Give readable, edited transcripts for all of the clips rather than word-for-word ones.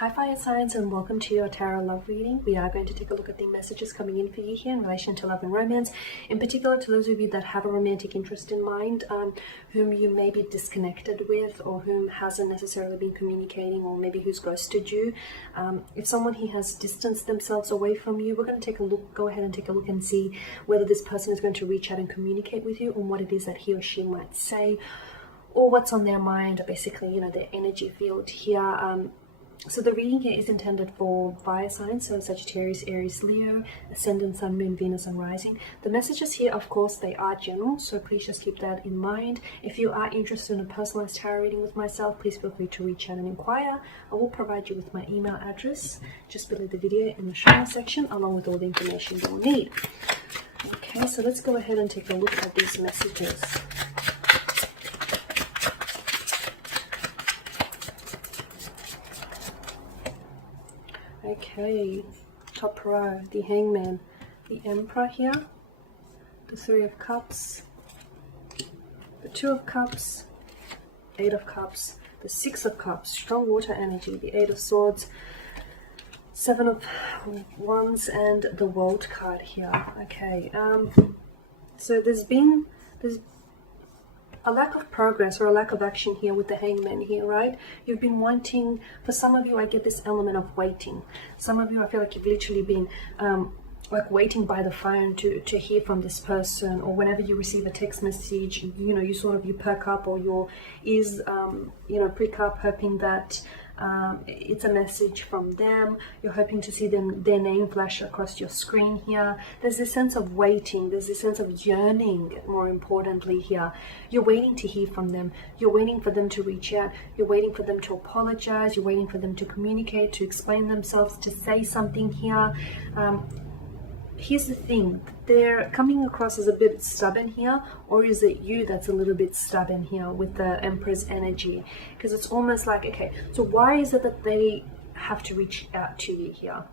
Hi fire signs, and welcome to your tarot love reading. We are going to take a look at the messages coming in for you here in relation to love and romance, in particular to those of you that have a romantic interest in mind, whom you may be disconnected with, or whom hasn't necessarily been communicating, or maybe who's ghosted you. If someone here has distanced themselves away from you, we're going to take a look, go ahead and take a look and see whether this person is going to reach out and communicate with you on what it is that he or she might say, or what's on their mind, or basically, you know, their energy field here. So the reading here is intended for fire signs, so Sagittarius, Aries, Leo, Ascendant, Sun, Moon, Venus, and Rising. The messages here, of course, they are general, so please just keep that in mind. If you are interested in a personalized tarot reading with myself, please feel free to reach out and inquire. I will provide you with my email address just below the video in the show notes section, along with all the information you will need. Okay, so let's go ahead and take a look at these messages. Okay, top row, the Hangman, the Emperor here, the Three of Cups, the Two of Cups, Eight of Cups, the Six of Cups, strong water energy, the Eight of Swords, Seven of Wands, and the World card here. Okay, so there's a lack of progress or a lack of action here with the Hangman here, right? You've been wanting, for some of you, I get this element of waiting. Some of you, I feel like you've literally been like waiting by the phone to hear from this person, or whenever you receive a text message, you know, you perk up, or your ears, prick up, hoping that it's a message from them. You're hoping to see their name flash across your screen here. There's this sense of waiting, there's this sense of yearning, more importantly here. You're waiting to hear from them, you're waiting for them to reach out, you're waiting for them to apologize, you're waiting for them to communicate, to explain themselves, to say something here. Here's the thing, they're coming across as a bit stubborn here, or is it you that's a little bit stubborn here with the Emperor's energy? Because it's almost like, okay, so why is it that they have to reach out to you here?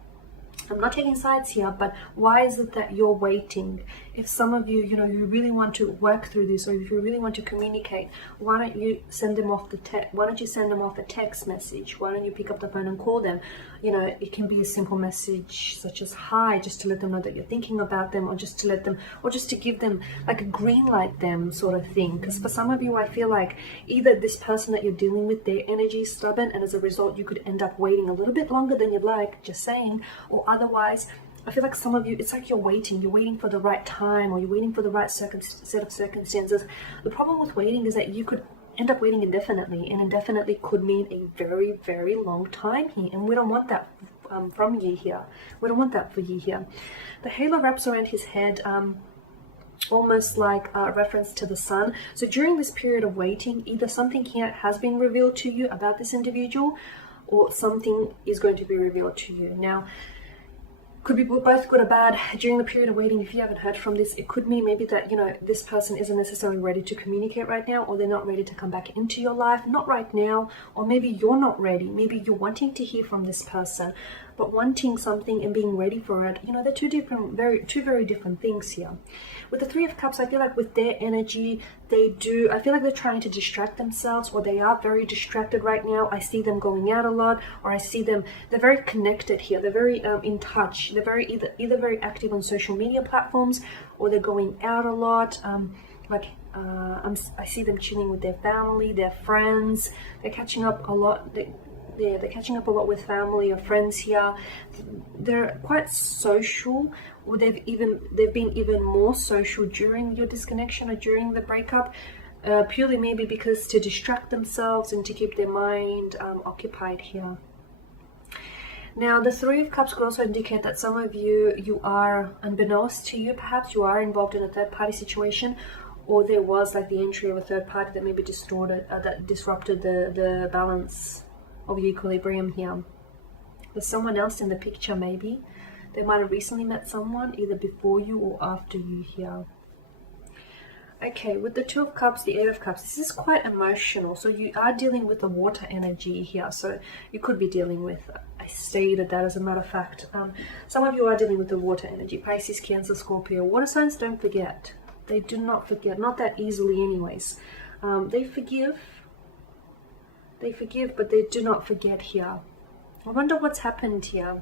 I'm not taking sides here, but why is it that you're waiting? If some of you, you really want to work through this, or if you really want to communicate, why don't you send them off why don't you send them off a text message? Why don't you pick up the phone and call them? You know, it can be a simple message such as hi, just to let them know that you're thinking about them, or just to let them, or just to give them like a green light them sort of thing. Because for some of you, I feel like either this person that you're dealing with, their energy is stubborn, and as a result, you could end up waiting a little bit longer than you'd like, just saying, or otherwise, I feel like some of you, it's like you're waiting for the right time, or you're waiting for the right set of circumstances. The problem with waiting is that you could end up waiting indefinitely, and indefinitely could mean a very, very long time here, and we don't want that from you here. We don't want that for you here. The halo wraps around his head, almost like a reference to the sun. So during this period of waiting, either something here has been revealed to you about this individual, or something is going to be revealed to you. Now, could be both good or bad. During the period of waiting, if you haven't heard from this, it could mean maybe that, this person isn't necessarily ready to communicate right now, or they're not ready to come back into your life, not right now, or maybe you're not ready. Maybe you're wanting to hear from this person, but wanting something and being ready for it, they're two very different things here. With the Three of Cups, I feel like with their energy, I feel like they're trying to distract themselves, or they are very distracted right now. I see them going out a lot, or I see them, they're very connected here. They're very in touch. They're very either very active on social media platforms, or they're going out a lot. I see them chilling with their family, their friends. They're catching up a lot. They're catching up a lot with family or friends here. They're quite social, or they've been even more social during your disconnection or during the breakup, purely maybe because to distract themselves and to keep their mind occupied here. Now, the Three of Cups could also indicate that some of you are, unbeknownst to you, perhaps you are involved in a third-party situation, or there was like the entry of a third party that maybe disrupted the balance of equilibrium here. There's someone else in the picture maybe. They might have recently met someone, either before you or after you here. Okay, with the Two of Cups, the Eight of Cups, this is quite emotional. So you are dealing with the water energy here. So you could be dealing with, I stated that as a matter of fact. Some of you are dealing with the water energy. Pisces, Cancer, Scorpio. Water signs don't forget. They do not forget. Not that easily anyways. They forgive, but they do not forget here. I wonder what's happened here.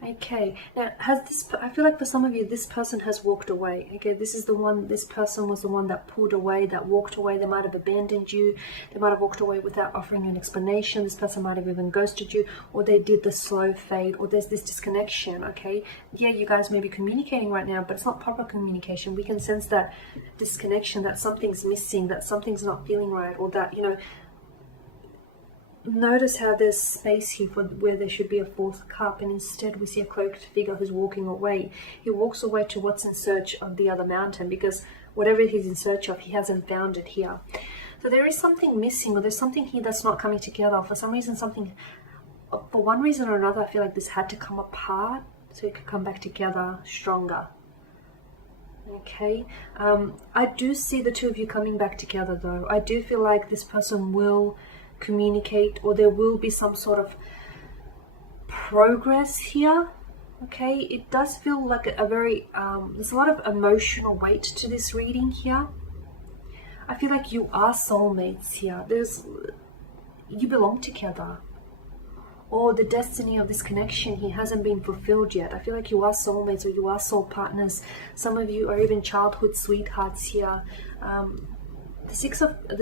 Okay, now I feel like for some of you, this person has walked away. Okay, this person was the one that pulled away, that walked away. They might have abandoned you. They might have walked away without offering you an explanation. This person might have even ghosted you, or they did the slow fade, or there's this disconnection. Okay, yeah, you guys may be communicating right now, but it's not proper communication. We can sense that disconnection, that something's missing, that something's not feeling right, or that, you know, notice how there's space here for where there should be a fourth cup, and instead we see a cloaked figure who's walking away. He walks away to what's in search of the other mountain, because whatever he's in search of, he hasn't found it here. So there is something missing, or there's something here that's not coming together. For some reason, for one reason or another, I feel like this had to come apart so it could come back together stronger. Okay, I do see the two of you coming back together though. I do feel like this person will communicate, or there will be some sort of progress here. Okay, it does feel like a very there's a lot of emotional weight to this reading here. I feel like you are soulmates here. You belong together, or the destiny of this connection here hasn't been fulfilled yet. I feel like you are soulmates, or you are soul partners. Some of you are even childhood sweethearts here. The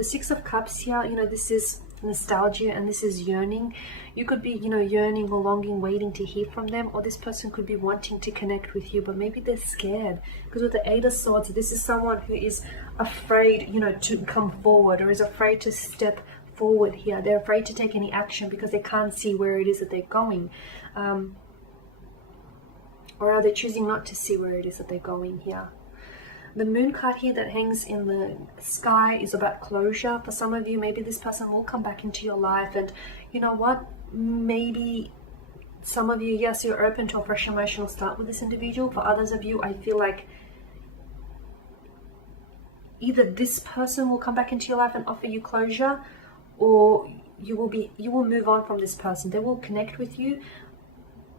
six of cups here, you know, this is nostalgia and this is yearning. You could be, you know, yearning or longing, waiting to hear from them, or this person could be wanting to connect with you, but maybe they're scared, because with the Eight of Swords, this is someone who is afraid, you know, to come forward, or is afraid to step forward here. They're afraid to take any action because they can't see where it is that they're going, or are they choosing not to see where it is that they're going here? The moon card here that hangs in the sky is about closure. For some of you, maybe this person will come back into your life, and you know what, maybe some of you, yes, you're open to a fresh emotional start with this individual. For others of you, I feel like either this person will come back into your life and offer you closure, or you will move on from this person. They will connect with you,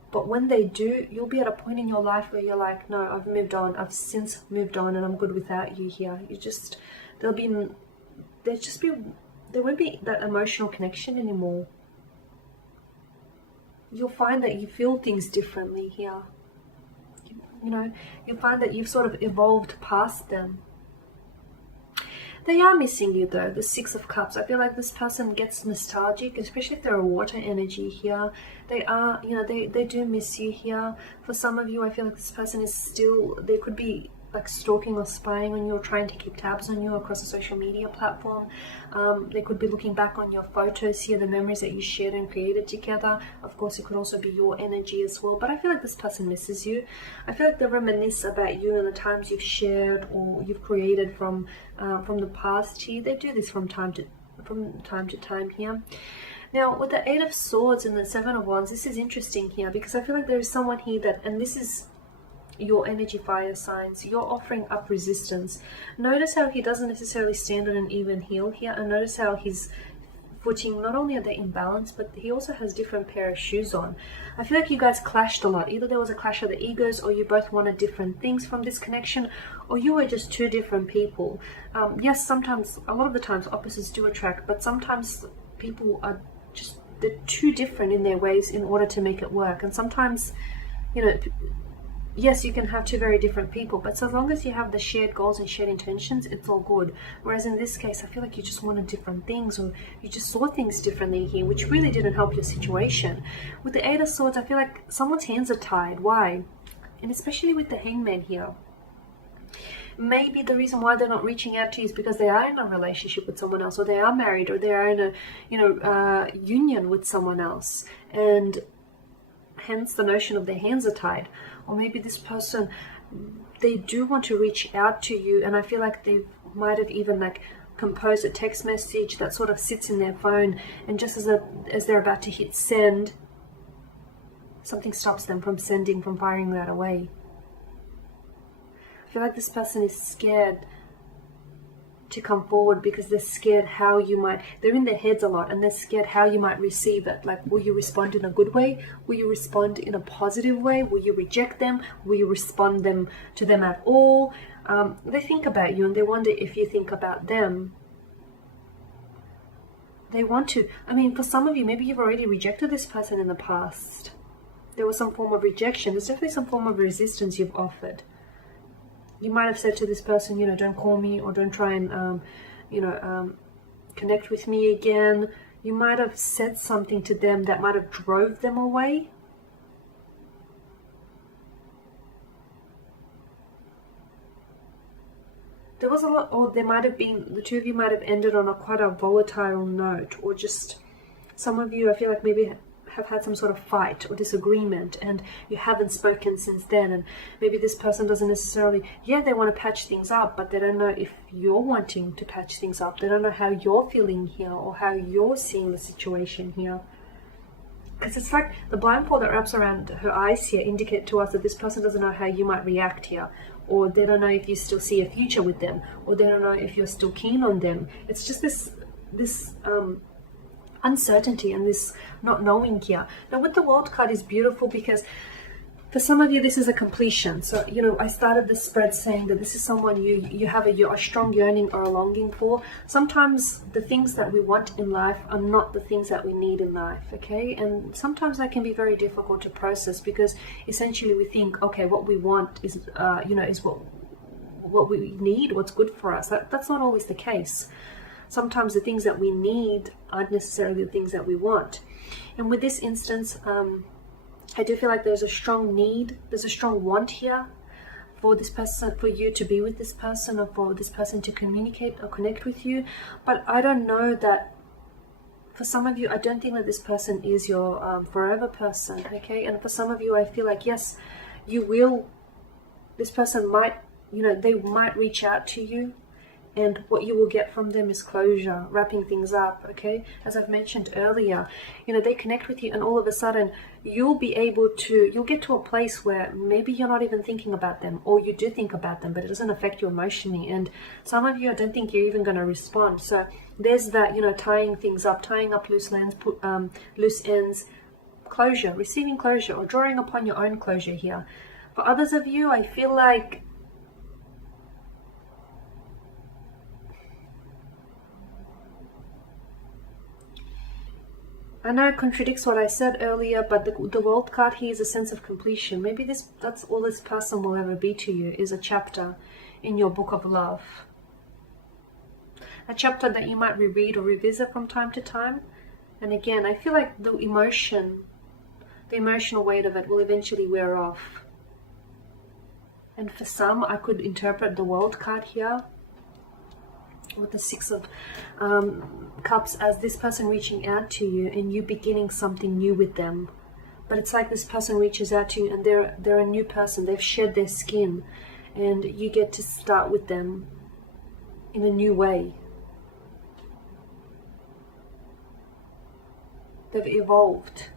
but when they do, you'll be at a point in your life where you're like, no, I've moved on. I've since moved on, and I'm good without you here. There won't be that emotional connection anymore. You'll find that you feel things differently here. You know, you'll find that you've sort of evolved past them. They are missing you though, the Six of Cups. I feel like this person gets nostalgic, especially if they're a water energy here. They are, you know, they do miss you here. For some of you, I feel like this person is still, they could be like stalking or spying on you, or trying to keep tabs on you across a social media platform. They could be looking back on your photos here, the memories that you shared and created together. Of course, it could also be your energy as well, but I feel like this person misses you. I feel like they reminisce about you and the times you've shared or you've created from the past here. They do this from time to time here. Now, with the Eight of Swords and the Seven of Wands, this is interesting here, because I feel like there is someone here that, and this is your energy fire signs, you're offering up resistance. Notice how he doesn't necessarily stand on an even heel here, and notice how his footing, not only are they in balance, but he also has different pair of shoes on. I feel like you guys clashed a lot. Either there was a clash of the egos, or you both wanted different things from this connection, or you were just two different people. Yes, sometimes, a lot of the times, opposites do attract, but sometimes people are just, they're too different in their ways in order to make it work. And sometimes, you know, yes, you can have two very different people, but so long as you have the shared goals and shared intentions, it's all good. Whereas in this case, I feel like you just wanted different things, or you just saw things differently here, which really didn't help your situation. With the Eight of Swords, I feel like someone's hands are tied. Why? And especially with the Hangman here. Maybe the reason why they're not reaching out to you is because they are in a relationship with someone else, or they are married, or they are in a union with someone else, and hence the notion of their hands are tied. Or maybe this person, they do want to reach out to you, and I feel like they might have even like composed a text message that sort of sits in their phone, and just as they're about to hit send, something stops them from sending, from firing that away. I feel like this person is scared to come forward, because they're scared how you might, they're in their heads a lot, and they're scared how you might receive it. Like, will you respond in a good way? Will you respond in a positive way? Will you reject them? Will you respond to them at all? They think about you, and they wonder if you think about them. They want to, I mean, for some of you, maybe you've already rejected this person in the past. There was some form of rejection. There's definitely some form of resistance you've offered. You might have said to this person, you know, don't call me, or don't try and, connect with me again. You might have said something to them that might have drove them away. There was a lot, or there might have been, the two of you might have ended on quite a volatile note, or just some of you, I feel like maybe have had some sort of fight or disagreement, and you haven't spoken since then. And maybe this person doesn't necessarily, yeah, they want to patch things up, but they don't know if you're wanting to patch things up. They don't know how you're feeling here, or how you're seeing the situation here. Because it's like the blindfold that wraps around her eyes here indicate to us that this person doesn't know how you might react here, or they don't know if you still see a future with them, or they don't know if you're still keen on them. It's just this uncertainty and this not knowing here. Now with the World card is beautiful, because for some of you this is a completion. So, you know, I started this spread saying that this is someone you have a strong yearning or a longing for. Sometimes the things that we want in life are not the things that we need in life, okay? And sometimes that can be very difficult to process, because essentially we think, okay, what we want is is what we need, what's good for us. That's not always the case. Sometimes the things that we need aren't necessarily the things that we want. And with this instance, I do feel like there's a strong need, there's a strong want here for this person, for you to be with this person, or for this person to communicate or connect with you. But I don't know that, for some of you, I don't think that this person is your forever person, okay? And for some of you, I feel like, yes, you will, this person might, you know, they might reach out to you, and what you will get from them is closure, wrapping things up, okay? As I've mentioned earlier, you know, they connect with you, and all of a sudden you'll get to a place where maybe you're not even thinking about them, or you do think about them, but it doesn't affect you emotionally. And some of you, I don't think you're even going to respond. So there's that, you know, tying things up, tying up loose ends, closure, receiving closure, or drawing upon your own closure here. For others of you, I feel like I know it contradicts what I said earlier, but the World card here is a sense of completion. Maybe that's all this person will ever be to you, is a chapter in your book of love. A chapter that you might reread or revisit from time to time. And again, I feel like the emotional weight of it will eventually wear off. And for some, I could interpret the World card here with the Six of Cups as this person reaching out to you and you beginning something new with them. But it's like this person reaches out to you and they're a new person. They've shed their skin, and you get to start with them in a new way. They've evolved.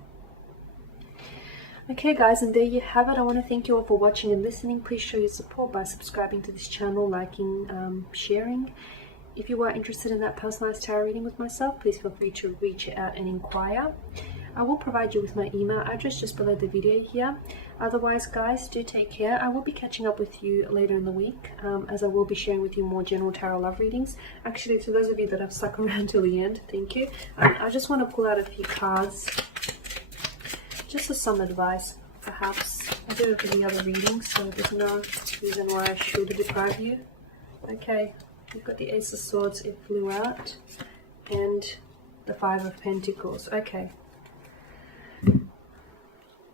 Okay guys, and there you have it. I want to thank you all for watching and listening. Please show your support by subscribing to this channel, liking, sharing. If you are interested in that personalized tarot reading with myself, please feel free to reach out and inquire. I will provide you with my email address just below the video here. Otherwise, guys, do take care. I will be catching up with you later in the week, as I will be sharing with you more general tarot love readings. Actually, to those of you that have stuck around till the end, thank you. I just want to pull out a few cards, just for some advice, perhaps. I did it for the other readings, so there's no reason why I should deprive you. Okay. We've got the Ace of Swords, it flew out, and the Five of Pentacles. Okay.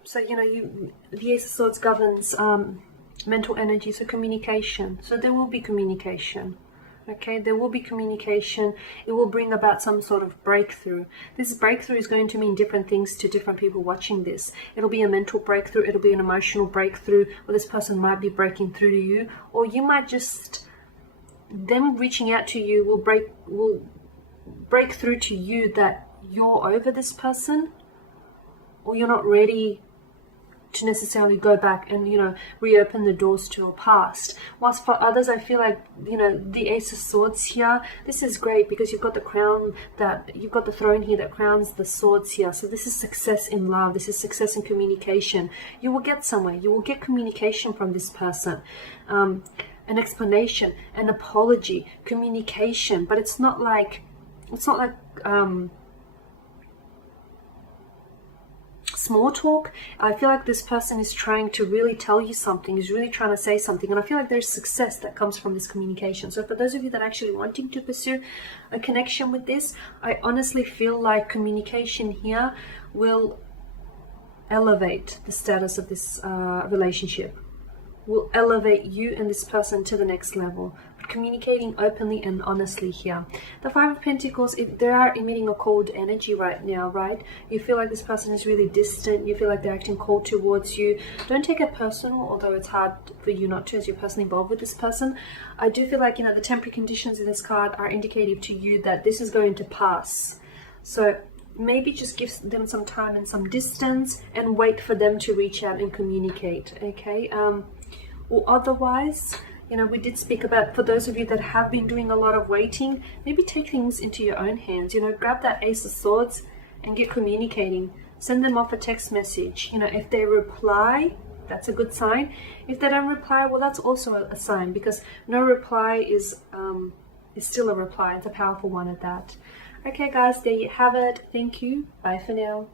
So, you know, the Ace of Swords governs mental energy, so communication. So there will be communication. Okay, there will be communication. It will bring about some sort of breakthrough. This breakthrough is going to mean different things to different people watching this. It'll be a mental breakthrough. It'll be an emotional breakthrough, or this person might be breaking through to you, or you might just... them reaching out to you will break through to you that you're over this person, or you're not ready to necessarily go back and, you know, reopen the doors to a past. Whilst for others, I feel like, you know, the Ace of Swords here, this is great because you've got the crown, you've got the throne here that crowns the swords here. So this is success in love. This is success in communication. You will get somewhere. You will get communication from this person. An explanation, an apology, communication, but it's not like it's not like small talk. I feel like this person is trying to really tell you something, is really trying to say something, and I feel like there's success that comes from this communication. So for those of you that are actually wanting to pursue a connection with this, I honestly feel like communication here will elevate the status of this relationship, will elevate you and this person to the next level. But communicating openly and honestly here. The Five of Pentacles, if they are emitting a cold energy right now, right? You feel like this person is really distant. You feel like they're acting cold towards you. Don't take it personal, although it's hard for you not to, as you're personally involved with this person. I do feel like, you know, the temporary conditions in this card are indicative to you that this is going to pass. So maybe just give them some time and some distance and wait for them to reach out and communicate, okay? Or otherwise, you know, we did speak about, for those of you that have been doing a lot of waiting, maybe take things into your own hands. You know, grab that Ace of Swords and get communicating. Send them off a text message. You know, if they reply, that's a good sign. If they don't reply, well, that's also a sign, because no reply is still a reply. It's a powerful one at that. Okay, guys, there you have it. Thank you. Bye for now.